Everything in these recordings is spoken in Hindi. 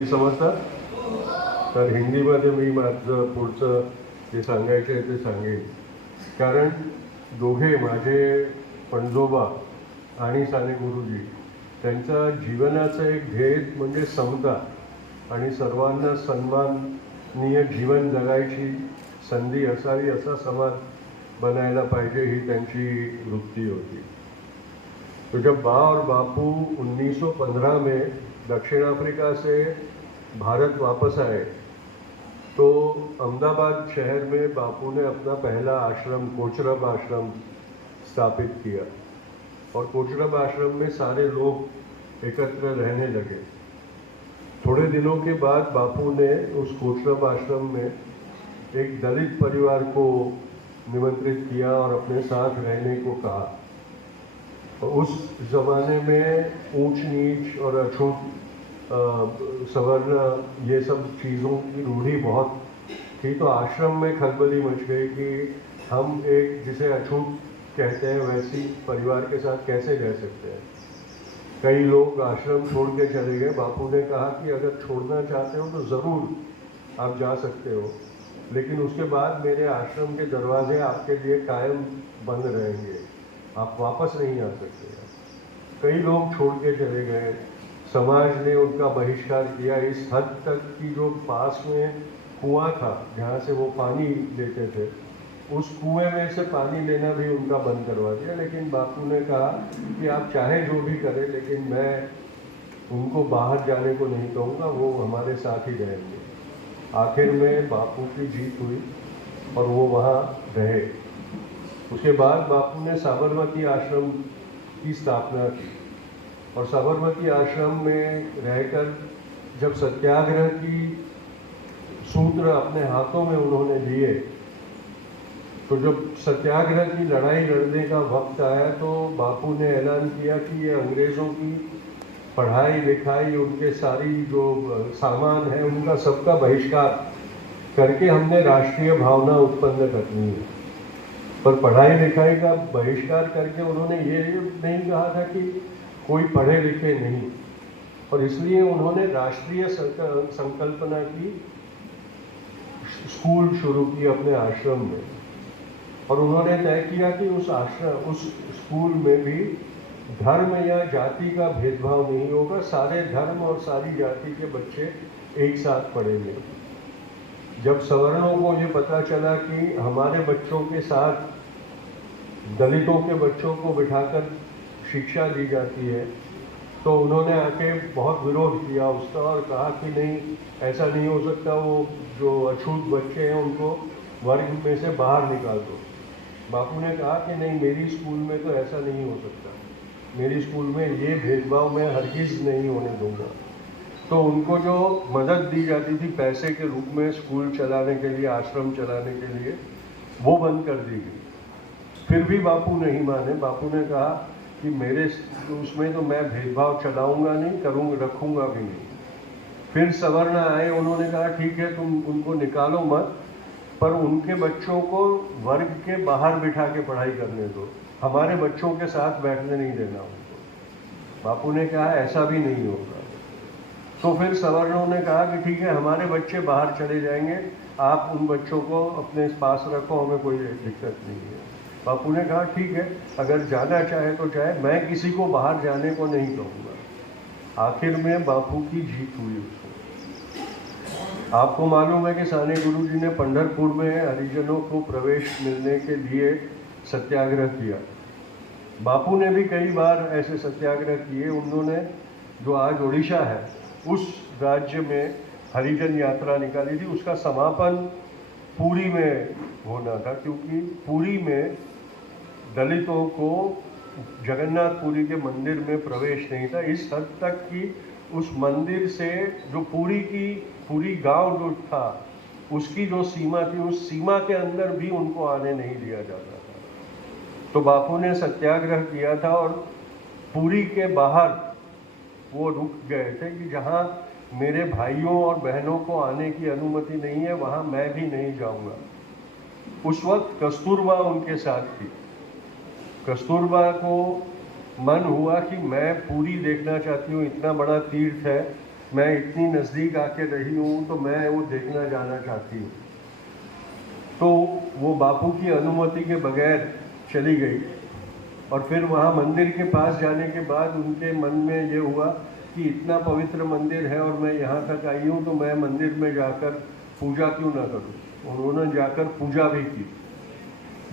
समजतात तर हिंदीमध्ये मी माझं पुढचं जे सांगायचं आहे ते सांगेन. कारण दोघे माझे पणजोबा आणि साने गुरुजी त्यांच्या जीवनाचं एक ध्येय म्हणजे समता आणि सर्वांना सन्माननीय जीवन जगायची संधी असावी, असा समाज बनायला पाहिजे, ही त्यांची वृत्ती होती. तो जब बा और बापू 1915 में दक्षिण अफ्रीका से भारत वापस आए तो अहमदाबाद शहर में बापू ने अपना पहला आश्रम कोचरब आश्रम स्थापित किया और कोचरब आश्रम में सारे लोग एकत्र रहने लगे. थोड़े दिनों के बाद बापू ने उस कोचरब आश्रम में एक दलित परिवार को निमंत्रित किया और अपने साथ रहने को कहा. उस ज़माने में ऊंच नीच और अछूत सवर्ण ये सब चीज़ों की रूढ़ी बहुत थी. तो आश्रम में खलबली मच गई कि हम एक जिसे अछूत कहते हैं वैसी परिवार के साथ कैसे रह सकते हैं. कई लोग आश्रम छोड़ के चले गए. बापू ने कहा कि अगर छोड़ना चाहते हो तो ज़रूर आप जा सकते हो, लेकिन उसके बाद मेरे आश्रम के दरवाजे आपके लिए कायम बंद रहेंगे, आप वापस नहीं आ सकते. कई लोग छोड़ के चले गए. समाज ने उनका बहिष्कार किया, इस हद तक कि जो पास में कुआं था जहाँ से वो पानी लेते थे, उस कुएं में से पानी लेना भी उनका बंद करवा दिया. लेकिन बापू ने कहा कि आप चाहे जो भी करें, लेकिन मैं उनको बाहर जाने को नहीं कहूँगा, वो हमारे साथ ही रहेंगे. आखिर में बापू की जीत हुई और वो वहाँ रहे. उसके बाद बापू ने साबरमती आश्रम की स्थापना की और साबरमती आश्रम में रहकर जब सत्याग्रह की सूत्र अपने हाथों में उन्होंने लिए, तो जब सत्याग्रह की लड़ाई लड़ने का वक्त आया तो बापू ने ऐलान किया कि ये अंग्रेज़ों की पढ़ाई लिखाई, उनके सारी जो सामान है, उनका सबका बहिष्कार करके हमने राष्ट्रीय भावना उत्पन्न करनी है. पर पढ़ाई लिखाई का बहिष्कार करके उन्होंने ये नहीं कहा था कि कोई पढ़े लिखे नहीं, और इसलिए उन्होंने राष्ट्रीय संकल्पना की स्कूल शुरू की अपने आश्रम में. और उन्होंने तय किया कि उस स्कूल में भी धर्म या जाति का भेदभाव नहीं होगा, सारे धर्म और सारी जाति के बच्चे एक साथ पढ़ेंगे. जब सवर्णों को ये पता चला कि हमारे बच्चों के साथ दलितों के बच्चों को बिठाकर शिक्षा दी जाती है, तो उन्होंने आके बहुत विरोध किया उसका और कहा कि नहीं, ऐसा नहीं हो सकता, वो जो अछूत बच्चे हैं उनको वर्ग में से बाहर निकाल दो. बापू ने कहा कि नहीं, मेरी स्कूल में तो ऐसा नहीं हो सकता, मेरी स्कूल में ये भेदभाव मैं हरगिज़ नहीं होने दूंगा. तो उनको जो मदद दी जाती थी पैसे के रूप में स्कूल चलाने के लिए, आश्रम चलाने के लिए, वो बंद कर दी गई. फिर भी बापू नहीं माने. बापू ने कहा कि मेरे उसमें तो मैं भेदभाव चलाऊंगा नहीं, करूँगा, रखूँगा भी नहीं. फिर सवर्ण आए, उन्होंने कहा ठीक है, तुम उनको निकालो मत, पर उनके बच्चों को वर्ग के बाहर बिठा के पढ़ाई करने दो, हमारे बच्चों के साथ बैठने नहीं देना उनको. बापू ने कहा ऐसा भी नहीं होगा. तो फिर सवर्णों ने कहा कि ठीक है, हमारे बच्चे बाहर चले जाएंगे, आप उन बच्चों को अपने पास रखो, हमें कोई दिक्कत नहीं है. बापू ने कहा ठीक है, अगर जाना चाहे तो चाहे, मैं किसी को बाहर जाने को नहीं कहूँगा. आखिर में बापू की जीत हुई उसमें. आपको मालूम है कि साने गुरुजी ने पंढरपुर में हरिजनों को प्रवेश मिलने के लिए सत्याग्रह किया. बापू ने भी कई बार ऐसे सत्याग्रह किए. उन्होंने जो आज उड़ीसा है उस राज्य में हरिजन यात्रा निकाली थी. उसका समापन पुरी में होना था, क्योंकि पुरी में दलितों को जगन्नाथपुरी के मंदिर में प्रवेश नहीं था. इस हद तक कि उस मंदिर से जो पूरी गांव जो था उसकी जो सीमा थी, उस सीमा के अंदर भी उनको आने नहीं दिया जाता था. तो बापू ने सत्याग्रह किया था और पुरी के बाहर वो रुक गए थे कि जहाँ मेरे भाइयों और बहनों को आने की अनुमति नहीं है, वहाँ मैं भी नहीं जाऊँगा. उस वक्त कस्तूरबा उनके साथ थी. कस्तूरबा को मन हुआ कि मैं पूरी देखना चाहती हूँ, इतना बड़ा तीर्थ है, मैं इतनी नज़दीक आके रही हूँ तो मैं वो देखना जाना चाहती हूँ। तो वो बापू की अनुमति के बगैर चली गई और फिर वहाँ मंदिर के पास जाने के बाद उनके मन में ये हुआ कि इतना पवित्र मंदिर है और मैं यहाँ तक आई हूँ तो मैं मंदिर में जाकर पूजा क्यों ना करूँ। उन्होंने जाकर पूजा भी की।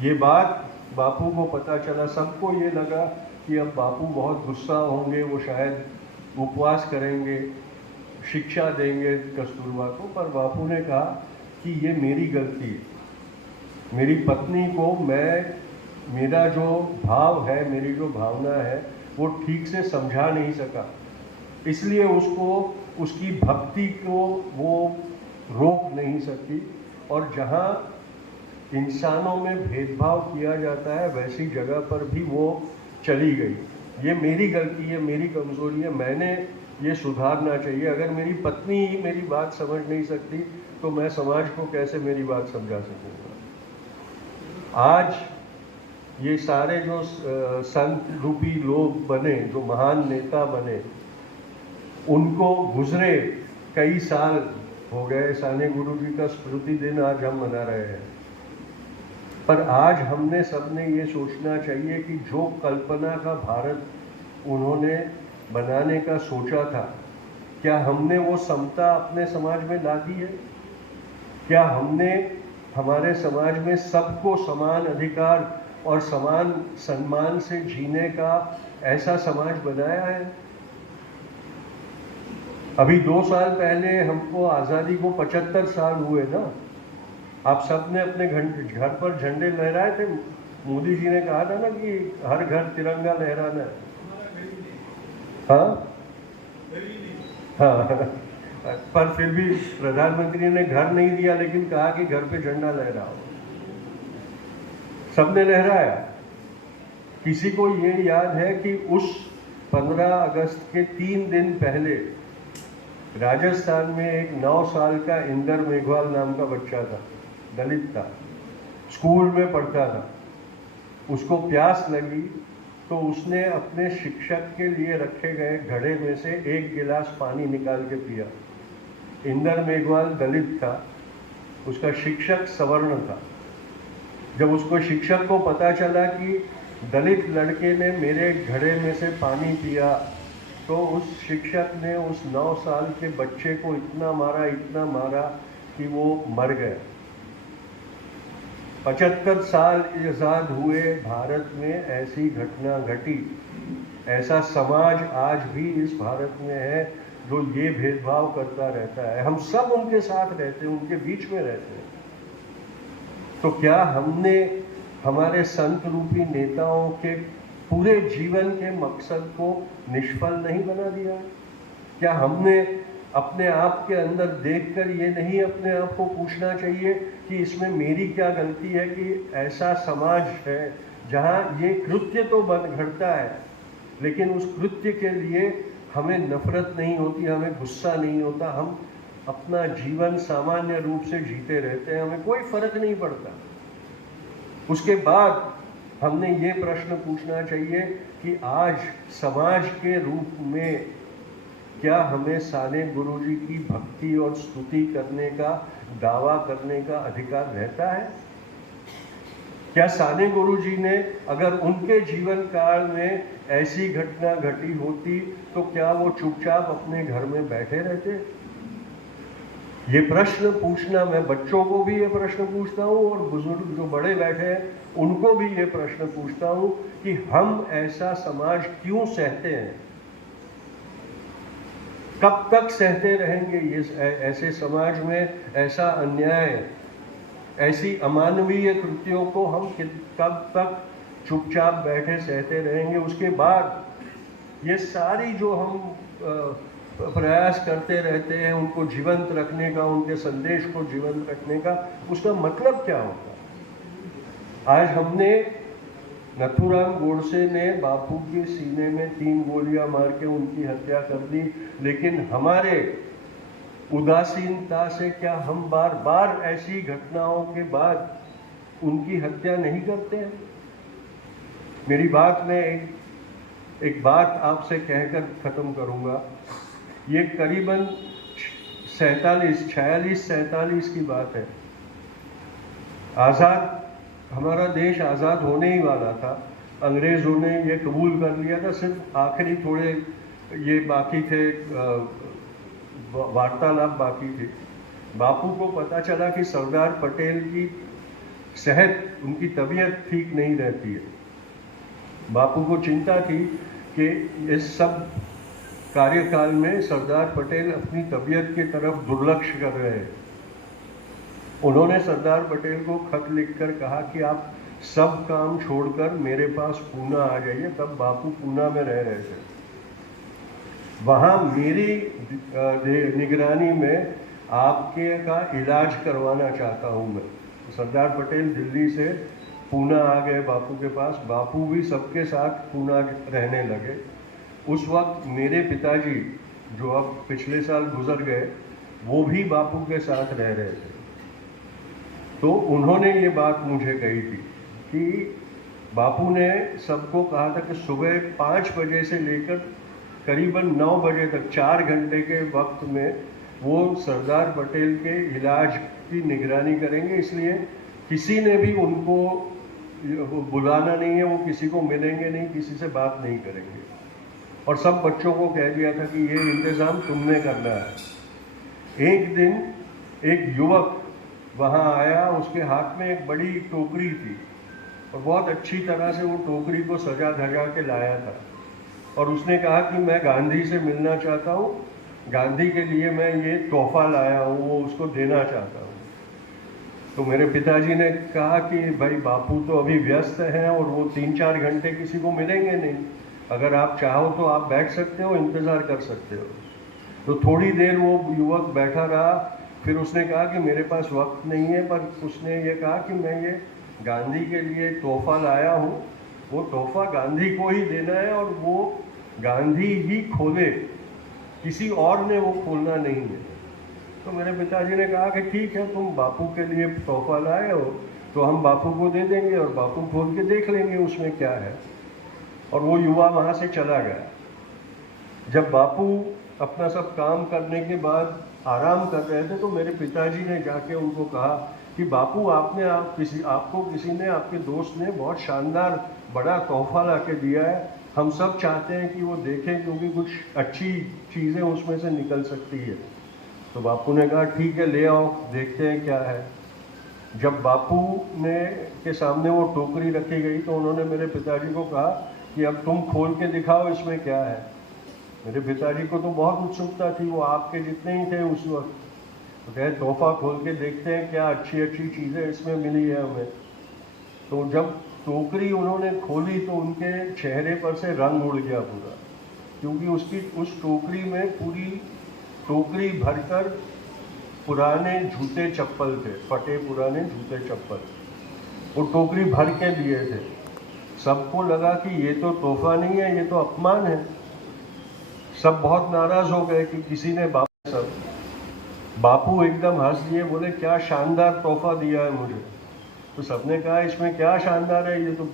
ये बात बापू को पता चला, सबको ये लगा कि अब बापू बहुत गुस्सा होंगे, वो शायद उपवास करेंगे, शिक्षा देंगे कस्तूरबा को। पर बापू ने कहा कि ये मेरी गलती है, मेरी पत्नी को मेरा जो भाव है, मेरी जो भावना है वो ठीक से समझा नहीं सका, इसलिए उसको उसकी भक्ति को वो रोक नहीं सकी। और जहाँ इंसानों में भेदभाव किया जाता है वैसी जगह पर भी वो चली गई। ये मेरी गलती है, मेरी कमज़ोरी है, मैंने ये सुधारना चाहिए। अगर मेरी पत्नी ही मेरी बात समझ नहीं सकती तो मैं समाज को कैसे मेरी बात समझा सकूँगा। आज ये सारे जो संत रूपी लोग बने, जो महान नेता बने, उनको गुजरे कई साल हो गए। साने गुरु जी का स्मृति दिन आज हम मना रहे हैं। पर आज हमने सबने ये सोचना चाहिए कि जो कल्पना का भारत उन्होंने बनाने का सोचा था, क्या हमने वो समता अपने समाज में ला दी है? क्या हमने हमारे समाज में सबको समान अधिकार और समान सम्मान से जीने का ऐसा समाज बनाया है? अभी 2 साल पहले हमको आज़ादी को 75 साल हुए ना। आप सब ने अपने घर पर झंडे लहराए थे। मोदी जी ने कहा था ना कि हर घर तिरंगा लहराना है। हाँ हाँ पर फिर भी प्रधानमंत्री ने घर नहीं दिया, लेकिन कहा कि घर पे झंडा लहराओ। सबने लहराया। किसी को ये याद है कि उस 15 अगस्त के 3 दिन पहले राजस्थान में एक 9 साल का इंदर मेघवाल नाम का बच्चा था, दलित था, स्कूल में पढ़ता था। उसको प्यास लगी तो उसने अपने शिक्षक के लिए रखे गए घड़े में से 1 गिलास पानी निकाल के पिया। इंदर मेघवाल दलित था, उसका शिक्षक सवर्ण था। जब उसको शिक्षक को पता चला कि दलित लड़के ने मेरे घड़े में से पानी पिया, तो उस शिक्षक ने उस 9 साल के बच्चे को इतना मारा कि वो मर गया। 75 साल आज़ाद हुए भारत में ऐसी घटना घटी। ऐसा समाज आज भी इस भारत में है जो ये भेदभाव करता रहता है। हम सब उनके साथ रहते हैं, उनके बीच में रहते हैं। तो क्या हमने हमारे संत रूपी नेताओं के पूरे जीवन के मकसद को निष्फल नहीं बना दिया? क्या हमने अपने आप के अंदर देखकर ये नहीं अपने आप को पूछना चाहिए कि इसमें मेरी क्या गलती है कि ऐसा समाज है जहाँ ये कृत्य तो घटता है, लेकिन उस कृत्य के लिए हमें नफरत नहीं होती, हमें गुस्सा नहीं होता, हम अपना जीवन सामान्य रूप से जीते रहते हैं, हमें कोई फर्क नहीं पड़ता। उसके बाद हमने ये प्रश्न पूछना चाहिए कि आज समाज के रूप में क्या हमें साने गुरुजी की भक्ति और स्तुति करने का, दावा करने का अधिकार रहता है? क्या साने गुरुजी ने, अगर उनके जीवन काल में ऐसी घटना घटी होती तो क्या वो चुपचाप अपने घर में बैठे रहते? ये प्रश्न पूछना, मैं बच्चों को भी ये प्रश्न पूछता हूँ और बुजुर्ग जो बड़े बैठे हैं उनको भी ये प्रश्न पूछता हूँ कि हम ऐसा समाज क्यों सहते हैं? कब तक सहते रहेंगे ये ऐसे समाज में ऐसा अन्याय, ऐसी अमानवीय कृत्यों को हम कब तक चुपचाप बैठे सहते रहेंगे? उसके बाद ये सारी जो हम प्रयास करते रहते हैं उनको जीवंत रखने का, उनके संदेश को जीवंत रखने का, उसका मतलब क्या होगा? आज हमने नथुराम गोडसे ने बापू के सीने में 3 गोलियां मार के उनकी हत्या कर दी, लेकिन हमारे उदासीनता से क्या हम बार बार ऐसी घटनाओं के बाद उनकी हत्या नहीं करते हैं? मेरी बात में एक बात आपसे कहकर खत्म करूंगा ये करीबन 46 की बात है। आज़ाद, हमारा देश आज़ाद होने ही वाला था, अंग्रेज़ों ने ये कबूल कर लिया था, सिर्फ आखिरी थोड़े ये बाकी थे, वार्तालाप बाकी थे। बापू को पता चला कि सरदार पटेल की सेहत, उनकी तबीयत ठीक नहीं रहती है। बापू को चिंता थी कि इस सब कार्यकाल में सरदार पटेल अपनी तबीयत की तरफ दुर्लक्ष्य कर रहे हैं। उन्होंने सरदार पटेल को खत लिखकर कहा कि आप सब काम छोड़कर मेरे पास पूना आ जाइए। तब बापू पूना में रह रहे थे। वहाँ मेरी निगरानी में आपके का इलाज करवाना चाहता हूँ मैं। सरदार पटेल दिल्ली से पूना आ गए बापू के पास। बापू भी सबके साथ पूना रहने लगे। उस वक्त मेरे पिताजी, जो अब पिछले साल गुजर गए, वो भी बापू के साथ रह रहे थे। तो उन्होंने ये बात मुझे कही थी कि बापू ने सबको कहा था कि सुबह 5 बजे से लेकर करीबन 9 बजे तक 4 घंटे के वक्त में वो सरदार पटेल के इलाज की निगरानी करेंगे। इसलिए किसी ने भी उनको बुलाना नहीं है, वो किसी को मिलेंगे नहीं, किसी से बात नहीं करेंगे। और सब बच्चों को कह दिया था कि ये इंतज़ाम तुमने करना है। एक दिन एक युवक वहाँ आया, उसके हाथ में एक बड़ी टोकरी थी और बहुत अच्छी तरह से वो टोकरी को सजा धजा के लाया था। और उसने कहा कि मैं गांधी से मिलना चाहता हूँ, गांधी के लिए मैं ये तोहफा लाया हूँ, वो उसको देना चाहता हूँ। तो मेरे पिताजी ने कहा कि भाई बापू तो अभी व्यस्त हैं और वो 3-4 घंटे किसी को मिलेंगे नहीं, अगर आप चाहो तो आप बैठ सकते हो, इंतज़ार कर सकते हो। तो थोड़ी देर वो युवक बैठा रहा, फिर उसने कहा कि मेरे पास वक्त नहीं है, पर उसने ये कहा कि मैं ये गांधी के लिए तोहफा लाया हूँ, वो तोहफा गांधी को ही देना है और वो गांधी ही खोले, किसी और ने वो खोलना नहीं है। तो मेरे पिताजी ने कहा कि ठीक है, तुम बापू के लिए तोहफा लाए हो तो हम बापू को दे देंगे और बापू खोल के देख लेंगे उसमें क्या है। और वो युवा वहाँ से चला गया। जब बापू अपना सब काम करने के बाद आराम कर रहे थे तो मेरे पिताजी ने जाके उनको कहा कि बापू आपको किसी ने, आपके दोस्त ने बहुत शानदार बड़ा तोहफा ला के दिया है, हम सब चाहते हैं कि वो देखें क्योंकि कुछ अच्छी चीज़ें उसमें से निकल सकती है। तो बापू ने कहा ठीक है, ले आओ, देखते हैं क्या है। जब बापू ने के सामने वो टोकरी रखी गई तो उन्होंने मेरे पिताजी को कहा कि अब तुम खोल के दिखाओ इसमें क्या है। मेरे पिताजी को तो बहुत उत्सुकता थी, वो आपके जितने ही थे उस वक्त। तो कहे तोहफा खोल के देखते हैं क्या अच्छी अच्छी चीज़ें इसमें मिली है हमें। तो जब टोकरी उन्होंने खोली तो उनके चेहरे पर से रंग उड़ गया पूरा, क्योंकि उस टोकरी में पूरी टोकरी भरकर पुराने जूते चप्पल थे, फटे पुराने जूते चप्पल, वो टोकरी भर के दिए थे। सबको लगा कि ये तो तोहफा नहीं है, ये तो अपमान है। सब बहुत नाराज हो गए कि किसी ने बापू एकदम हंस दिए, बोले क्या शानदार तोहफा दिया है मुझे। तो सबने कहा इसमें क्या शानदार है, ये तो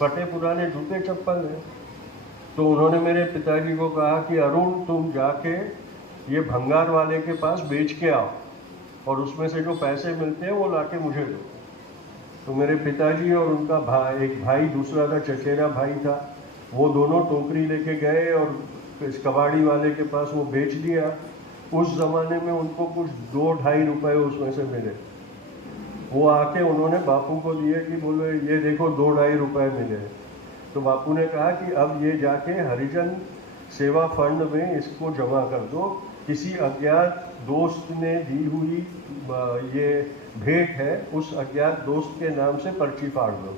फटे पुराने जूते चप्पल हैं। तो उन्होंने मेरे पिताजी को कहा कि अरुण, तुम जाके ये भंगार वाले के पास बेच के आओ और उसमें से जो पैसे मिलते हैं वो लाके मुझे दो। तो मेरे पिताजी और उनका एक भाई दूसरा था, चचेरा भाई था, वो दोनों टोकरी लेके गए और इस कबाड़ी वाले के पास वो बेच दिया। उस ज़माने में उनको कुछ 2-2.5 रुपए उसमें से मिले। वो आके उन्होंने बापू को दिए कि बोले ये देखो 2-2.5 रुपए मिले। तो बापू ने कहा कि अब ये जाके हरिजन सेवा फंड में इसको जमा कर दो, किसी अज्ञात दोस्त ने दी हुई ये भेंट है, उस अज्ञात दोस्त के नाम से पर्ची फाड़ दो।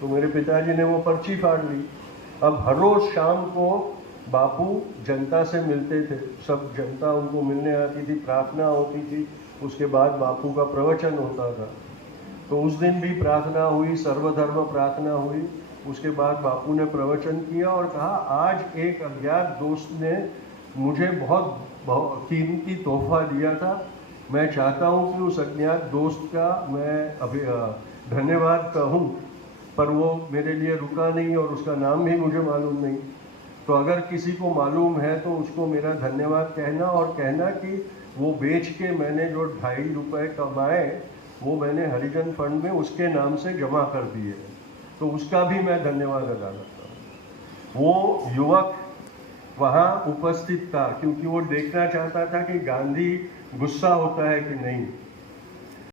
तो मेरे पिताजी ने वो पर्ची फाड़ ली। अब हर रोज़ शाम को बापू जनता से मिलते थे, सब जनता उनको मिलने आती थी, प्रार्थना होती थी, उसके बाद बापू का प्रवचन होता था। तो उस दिन भी प्रार्थना हुई, सर्वधर्म प्रार्थना हुई। उसके बाद बापू ने प्रवचन किया और कहा आज एक अज्ञात दोस्त ने मुझे बहुत कीमती तोहफा दिया था, मैं चाहता हूँ कि उस अज्ञात दोस्त का मैं अभी धन्यवाद कहूँ, पर वो मेरे लिए रुका नहीं और उसका नाम भी मुझे मालूम नहीं। तो अगर किसी को मालूम है तो उसको मेरा धन्यवाद कहना, और कहना कि वो बेच के मैंने जो 2.5 रुपए कमाए वो मैंने हरिजन फंड में उसके नाम से जमा कर दिए, तो उसका भी मैं धन्यवाद अदा करता हूँ। वो युवक वहाँ उपस्थित था क्योंकि वो देखना चाहता था कि गांधी गुस्सा होता है कि नहीं।